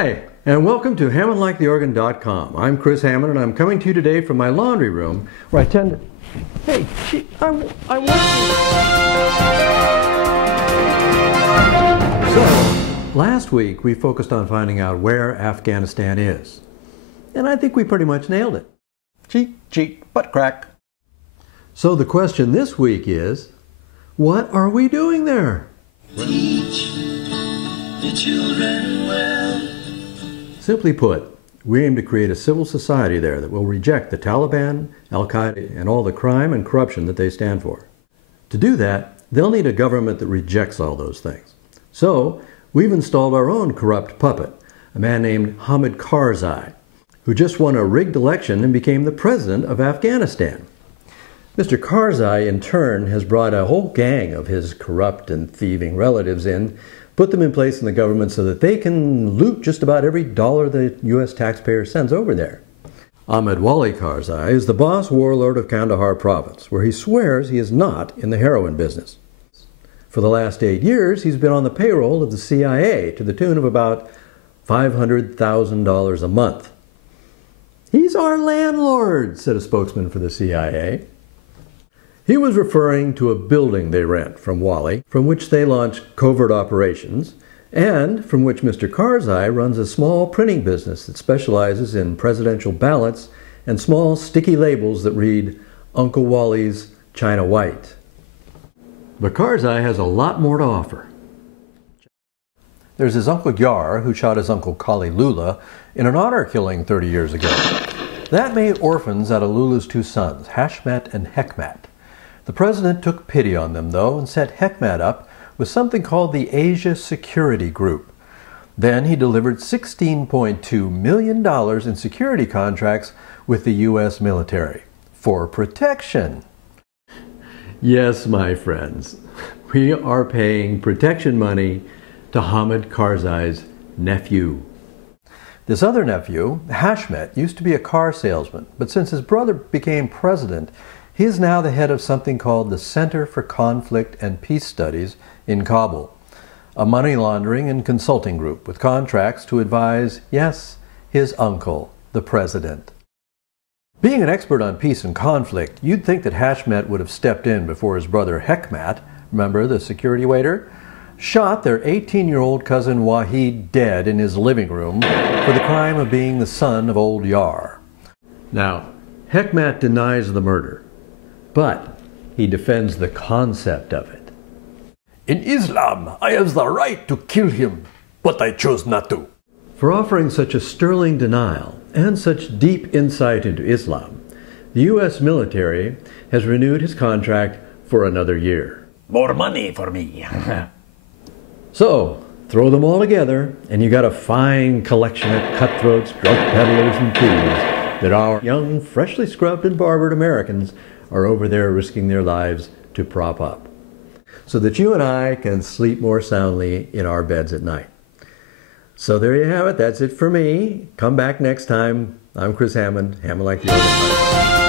Hi, and welcome to HammondLikeTheOrgan.com. I'm Chris Hammond, and I'm coming to you today from my laundry room, where I tend to... Hey, gee, I want you... So, last week we focused on finding out where Afghanistan is. And I think we pretty much nailed it. Cheek, cheek, butt crack. So the question this week is, what are we doing there? Teach the children well. Simply put, we aim to create a civil society there that will reject the Taliban, Al-Qaeda, and all the crime and corruption that they stand for. To do that, they'll need a government that rejects all those things. So, we've installed our own corrupt puppet, a man named Hamid Karzai, who just won a rigged election and became the president of Afghanistan. Mr. Karzai, in turn, has brought a whole gang of his corrupt and thieving relatives in, put them in place in the government so that they can loot just about every dollar the U.S. taxpayer sends over there. Ahmed Wali Karzai is the boss warlord of Kandahar province, where he swears he is not in the heroin business. For the last 8 years, he's been on the payroll of the CIA to the tune of about $500,000 a month. "He's our landlord," said a spokesman for the CIA. He was referring to a building they rent from Wali, from which they launch covert operations, and from which Mr. Karzai runs a small printing business that specializes in presidential ballots and small sticky labels that read, "Uncle Wali's China White." But Karzai has a lot more to offer. There's his Uncle Yar, who shot his Uncle Kali Lula in an honor killing 30 years ago. That made orphans out of Lula's two sons, Hashmet and Hekmat. The president took pity on them, though, and set Hekmat up with something called the Asia Security Group. Then he delivered $16.2 million in security contracts with the U.S. military for protection. Yes, my friends, we are paying protection money to Hamid Karzai's nephew. This other nephew, Hashmet, used to be a car salesman, but since his brother became president, he is now the head of something called the Center for Conflict and Peace Studies in Kabul, a money laundering and consulting group with contracts to advise, yes, his uncle, the president. Being an expert on peace and conflict, you'd think that Hashmet would have stepped in before his brother Hekmat, remember the security waiter, shot their 18-year-old cousin Wahid dead in his living room for the crime of being the son of old Yar. Now, Hekmat denies the murder, but he defends the concept of it. "In Islam, I have the right to kill him, but I chose not to." For offering such a sterling denial and such deep insight into Islam, the U.S. military has renewed his contract for another year. More money for me. So, throw them all together, and you got a fine collection of cutthroats, drug peddlers, and thieves that our young, freshly scrubbed and barbered Americans are over there risking their lives to prop up, so that you and I can sleep more soundly in our beds at night. So there you have it. That's it for me. Come back next time. I'm Chris Hammond, Hammond Like the Organ.